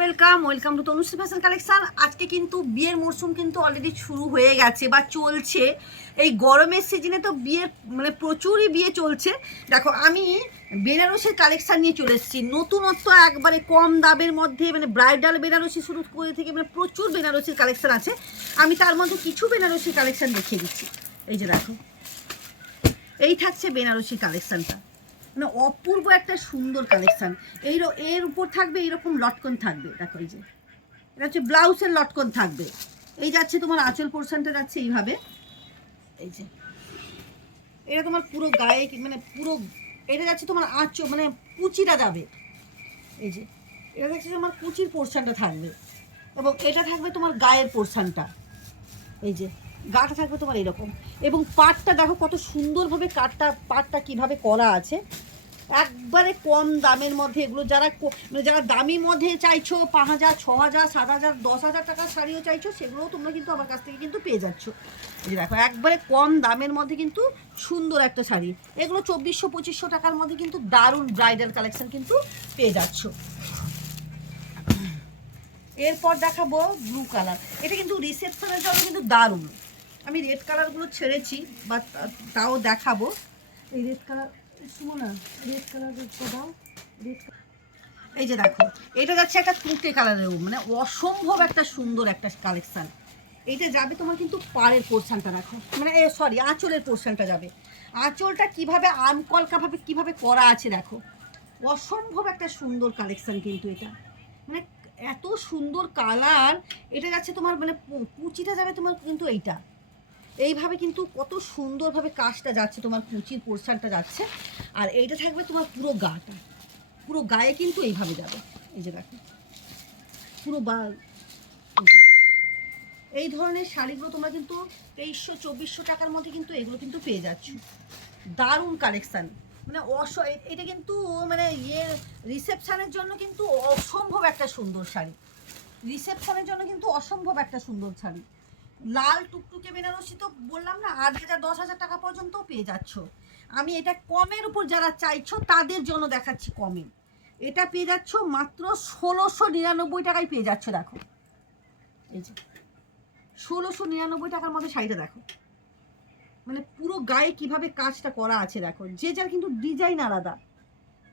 Welcome to Tanushree fashion collection. আজকে কিন্তু বিয়ের মরশুম কিন্তু অলরেডি শুরু হয়ে গেছে বা চলছে। এই গরমের সিজনে তো বিয়ের মানে প্রচুরই বিয়ে চলছে। দেখো আমি বেনারসির কালেকশান নিয়ে চলে এসেছি, নতুনত্ব একবারে কম দামের মধ্যে, মানে ব্রাইডাল বেনারসি শুরু করে থেকে মানে প্রচুর বেনারসির কালেকশান আছে। আমি তার মধ্যে কিছু বেনারসির কালেকশান দেখিয়ে দিচ্ছি। এই যে দেখো, এই থাকছে বেনারসি কালেকশানটা, মানে অপূর্ব একটা সুন্দর কালেকশান। এর উপর থাকবে এইরকম লটকন থাকবে। দেখো এই যে এটা হচ্ছে ব্লাউজের লটকন থাকবে। এই যাচ্ছে তোমার আঁচল পোর্শনটা যাচ্ছে এইভাবে। এই যে এটা তোমার পুরো গায়ে মানে পুরো এটা যাচ্ছে তোমার আঁচল, মানে কুচিটা যাবে। এই যে এটা যাচ্ছে তোমার কুচির পোর্শনটা থাকবে এবং এটা থাকবে তোমার গায়ের পোর্শনটা। এই যে গাটা থাকবে তোমার এরকম, এবং পাটটা দেখো কত সুন্দরভাবে পাটটা কিভাবে করা আছে। একবারে কম দামের মধ্যে এগুলো মানে যারা দামি মধ্যে চাইছো 5,000, 6,000, 7,000, 10,000 টাকার শাড়িও চাইছো, সেগুলোও তোমরা কিন্তু আমার কাছ থেকে কিন্তু পেয়ে যাচ্ছ। এই দেখো একবারে কম দামের মধ্যে কিন্তু সুন্দর একটা শাড়ি। এগুলো 2,400-2,500 টাকার মধ্যে কিন্তু দারুণ ব্রাইডাল কালেকশন কিন্তু পেয়ে যাচ্ছ। এরপর দেখাবো ব্লু কালার। এটা কিন্তু রিসেপশনের জন্য কিন্তু দারুণ। আমি রেড কালারগুলো ছেড়েছি, বাট তাও দেখাবো। এই রেড কালার শুনো না, রেড কালার দাও। এই যে দেখো, এটা যাচ্ছে একটা তুঁতে কালারের, মানে অসম্ভব একটা সুন্দর একটা কালেকশান। এইটা যাবে তোমার কিন্তু পাড়ের পোর্শনটা দেখো, মানে আঁচলের পোর্শনটা যাবে। আঁচলটা কিভাবে আনকলকাভাবে কিভাবে করা আছে দেখো, অসম্ভব একটা সুন্দর কালেকশান কিন্তু এটা, মানে এত সুন্দর কালার। এটা যাচ্ছে তোমার মানে কুচিটা যাবে তোমার কিন্তু এইভাবে কিন্তু কত সুন্দরভাবে কাজটা যাচ্ছে, তোমার কুচির পোর্শনটা যাচ্ছে। আর এইটা থাকবে তোমার পুরো গাটা, পুরো গায়ে কিন্তু এইভাবে যাবে। এই যে দেখো পুরো এই ধরনের শাড়িগুলো তোমরা কিন্তু 2,300-2,400 টাকার মধ্যে কিন্তু এগুলো কিন্তু পেয়ে যাচ্ছ। দারুণ কালেকশান, মানে এটা কিন্তু মানে রিসেপশনের জন্য কিন্তু অসম্ভব একটা সুন্দর শাড়ি। রিসেপশনের জন্য কিন্তু অসম্ভব একটা সুন্দর শাড়ি। লাল টুকটুকে বেনারসি তো বললাম না, 8,000, 10,000 টাকা পর্যন্ত পেয়ে যাচ্ছ। আমি এটা কমের উপর যারা চাইছো তাদের জন্য দেখাচ্ছি কমে। এটা পেয়ে যাচ্ছ মাত্র 1,699 টাকায় পেয়ে যাচ্ছ। দেখো এই যে 1,699 টাকার মধ্যে শাড়িটা দেখো, মানে পুরো গায়ে কিভাবে কাজটা করা আছে দেখো, যে যার কিন্তু ডিজাইন আলাদা।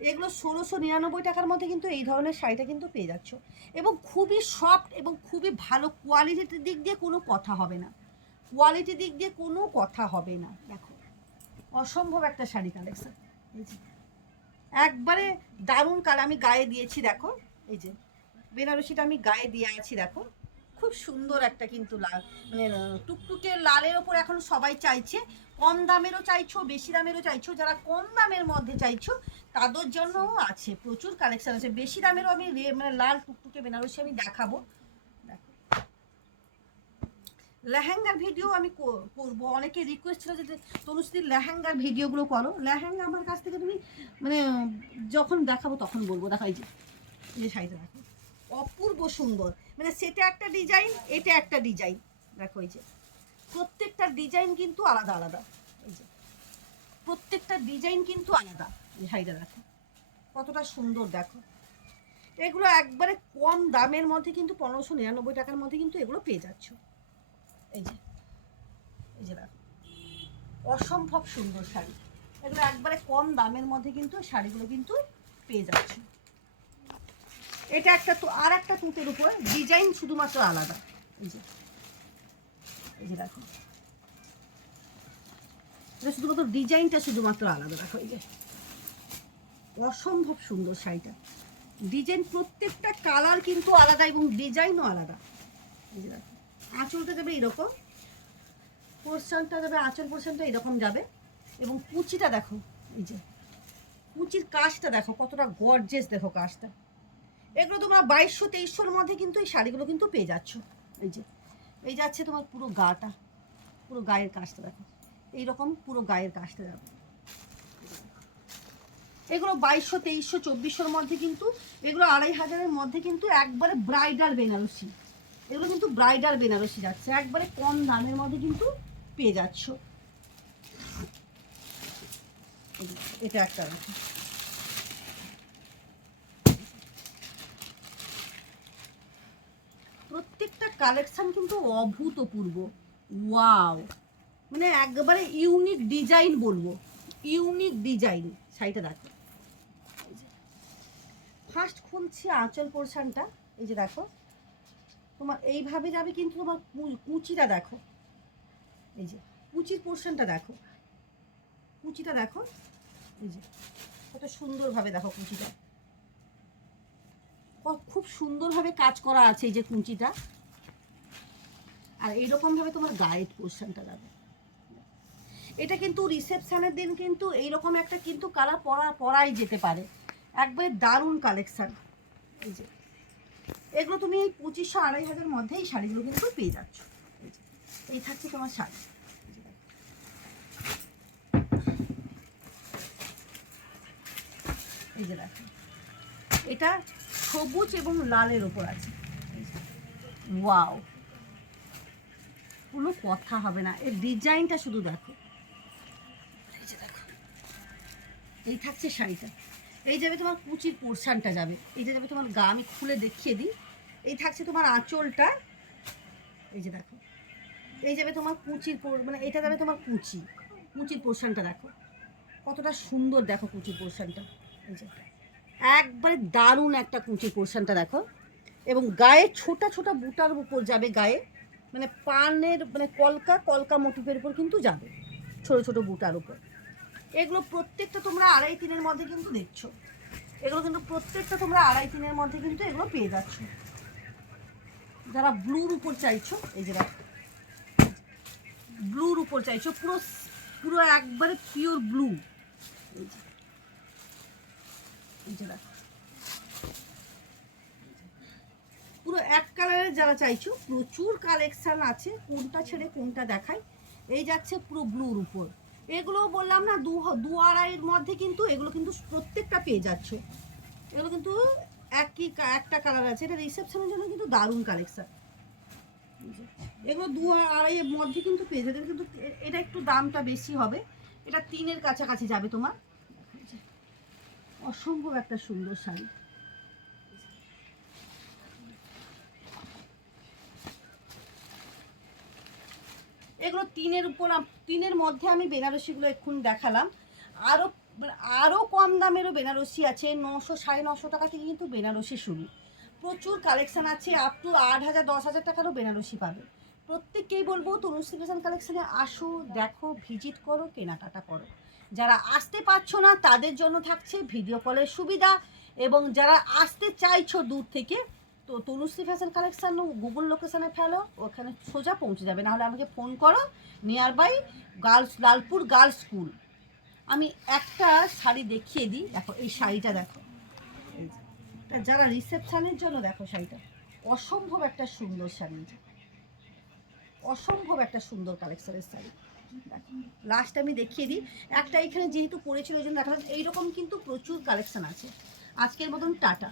এগুলো 1,699 টাকার মধ্যে কিন্তু এই ধরনের শাড়িটা কিন্তু পেয়ে যাচ্ছ, এবং খুবই সফট এবং খুবই ভালো কোয়ালিটির দিক দিয়ে কোনো কথা হবে না। কোয়ালিটির দিক দিয়ে কোনো কথা হবে না। দেখো অসম্ভব একটা শাড়ি কালেকশন। এই যে একবারে দারুণ কালার আমি গায়ে দিয়েছি দেখো। এই যে বেনারসিটা আমি গায়ে দিয়ে আছি দেখো, খুব সুন্দর একটা কিন্তু লাল, মানে টুকটুকে লালের ওপর এখন সবাই চাইছে। কম দামেরও চাইছো, বেশি দামেরও চাইছো। যারা কম দামের মধ্যে চাইছো তাদের জন্যও আছে, প্রচুর কালেকশন আছে। বেশি দামেরও আমি মানে লাল টুকটুকে বেনারসি আমি দেখাবো। দেখো লেহেঙ্গার ভিডিও আমি করবো, অনেকে রিকোয়েস্ট ছিল যে তনুশ্রী লেহেঙ্গার ভিডিওগুলো করো। লেহেঙ্গা আমার কাছ থেকে তুমি মানে যখন দেখাবো তখন বলবো। দেখো এই যে শাড়িটা দেখো, অপূর্ব সুন্দর, মানে সেটা একটা ডিজাইন, এটা একটা ডিজাইন। দেখো এই যে প্রত্যেকটা ডিজাইন কিন্তু আলাদা আলাদা। এই যে প্রত্যেকটা ডিজাইন কিন্তু আলাদা। এই শাড়িটা দেখো কতটা সুন্দর। দেখো এগুলো একবারে কম দামের মধ্যে কিন্তু 1,599 টাকার মধ্যে কিন্তু এগুলো পেয়ে যাচ্ছ। এই যে দেখো অসম্ভব সুন্দর শাড়ি। এগুলো একবারে কম দামের মধ্যে কিন্তু শাড়িগুলো কিন্তু পেয়ে যাচ্ছ। এটা একটা তো আর একটা তুঁতের উপর ডিজাইন শুধুমাত্র আলাদা। এই যে দেখো এটা শুধুমাত্র ডিজাইনটা শুধুমাত্র আলাদা। দেখো এই যে অসম্ভব সুন্দর শাড়িটা, ডিজাইন প্রত্যেকটা কালার কিন্তু আলাদা এবং ডিজাইনও আলাদা। এই যে দেখো আঁচলটা যাবে এরকম, পোর্শনটা যাবে, আঁচল পোর্শনটা এরকম যাবে, এবং কুচিটা দেখো। এই যে কুচির কাজটা দেখো কতটা গর্জেস, দেখো কাজটা। এগুলো তোমরা 2,200-2,300-র মধ্যে কিন্তু এই শাড়িগুলো কিন্তু পেয়ে যাচ্ছ। এই যাচ্ছে তোমার পুরো গাটা, পুরো গায়ের কাজটা দেখো, এইরকম পুরো গায়ের কাজটা যাবে। এগুলো 2,200-2,300-2,400-র মধ্যে কিন্তু, এগুলো 2,500-এর মধ্যে কিন্তু একবারে ব্রাইডাল বেনারসি। এগুলো কিন্তু ব্রাইডাল বেনারসি যাচ্ছে, একবারে কম দামের মধ্যে কিন্তু পেয়ে যাচ্ছ। এটা একটা দেখো, কালেকশন কিন্তু অভূতপূর্ব। ওয়াও, মানে একবারে ইউনিক ডিজাইন বলবো, ইউনিক ডিজাইন। শাড়িটা দেখো, ফার্স্ট খুলছি আঁচল পোর্শনটা। এই যে দেখো তোমার এইভাবে যাবে, কিন্তু তোমার কুচিটা দেখো, এই যে কুচির পোর্শনটা দেখো, কুচিটা দেখো, এই যে কত সুন্দরভাবে দেখো কুচিটা, খুব সুন্দরভাবে কাজ করা আছে এই যে কুচিটা। আর এইরকমভাবে তোমার গায়ের পোর্শনটা যাবে। এটা কিন্তু রিসেপশনের দিন কিন্তু এইরকম একটা কিন্তু কালার পরাই যেতে পারে, একবারে দারুণ কালেকশান। এই যে এগুলো তুমি এই 2500-2500 মধ্যে এই শাড়িগুলো কিন্তু পেয়ে যাচ্ছ। এই থাকছে তোমার শাড়ি। এই যে দেখো, এটা সবুজ এবং লালের ওপর আছে। ওয়াও, কোনো কথা হবে না, এর ডিজাইনটা শুধু দেখো। এই যে দেখো, এই থাকছে শাড়িটা। এই যাবে তোমার কুচির পোর্শনটা যাবে, এইটা যাবে তোমার গা, আমি খুলে দেখিয়ে দিই। এই থাকছে তোমার আঁচলটা, এই যে দেখো, এই যাবে তোমার কুচির মানে এটা যাবে তোমার কুচির পোর্শনটা দেখো কতটা সুন্দর, দেখো কুচির পোর্শনটা। এই যে একবারে দারুণ একটা কুচির পোর্শনটা দেখো, এবং গায়ে ছোটা ছোটা বুটার উপর যাবে, গায়ে মানে পানের মানে কলকা মোটিভের উপর কিন্তু যাবে, ছোট ছোট বুটার উপর। এগুলো প্রত্যেকটা তোমরা 2.5-3 মধ্যে কিন্তু দেখছো, এগুলো কিন্তু প্রত্যেকটা তোমরা 2.5-3 মধ্যে কিন্তু এগুলো পেয়ে যাচ্ছ। যারা ব্লুর উপর চাইছো, এই যে ব্লুর উপর চাইছো, পুরো পুরো একবারে পিওর ব্লু, এই যে পুরো এক কালারের যারা চাইছো, প্রচুর কালেকশান আছে, কোনটা ছেড়ে কোনটা দেখাই। এই যাচ্ছে পুরো ব্লুর উপর, এগুলো বললাম না 2-2.5 মধ্যে কিন্তু এগুলো কিন্তু প্রত্যেকটা পেয়ে যাচ্ছ। এগুলো কিন্তু একটা কালার আছে, এটা রিসেপশনের জন্য কিন্তু দারুণ কালেকশান। এগুলো 2-2.5 মধ্যে কিন্তু পেয়ে যাবে, কিন্তু এটা একটু দামটা বেশি হবে, এটা 3-এর কাছাকাছি যাবে তোমার। অসম্ভব একটা সুন্দর শাড়ি। এগুলো 3-এর উপর, 3-এর মধ্যে আমি বেনারসিগুলো এক্ষুনি দেখালাম। আরও কম দামেরও বেনারসি আছে, 900-950 টাকা থেকে কিন্তু বেনারসি শুরু। প্রচুর কালেকশান আছে, আপ টু 8,000-10,000 টাকারও বেনারসি পাবে। প্রত্যেককেই বলবো তনুশ্রী ফ্যাশন কালেকশানে আসো, দেখো, ভিজিট করো, কেনাকাটা করো। যারা আসতে পারছো না তাদের জন্য থাকছে ভিডিও কলের সুবিধা, এবং যারা আসতে চাইছো দূর থেকে, তো তনুশ্রী ফ্যাশন কালেকশান গুগল লোকেশানে ফেলো, ওখানে সোজা পৌঁছে যাবে, নাহলে আমাকে ফোন করো, near by Lalpur girls school. আমি একটা শাড়ি দেখিয়ে দিই, দেখো এই শাড়িটা দেখো, যারা রিসেপশনের জন্য, দেখো শাড়িটা অসম্ভব একটা সুন্দর শাড়ি, অসম্ভব একটা সুন্দর কালেকশনের শাড়ি। দেখো লাস্ট আমি দেখিয়ে দিই, একটা এখানে যেহেতু পড়েছিল ওই জন্য দেখালাম। এইরকম কিন্তু প্রচুর কালেকশন আছে। আজকের মতন টাটা।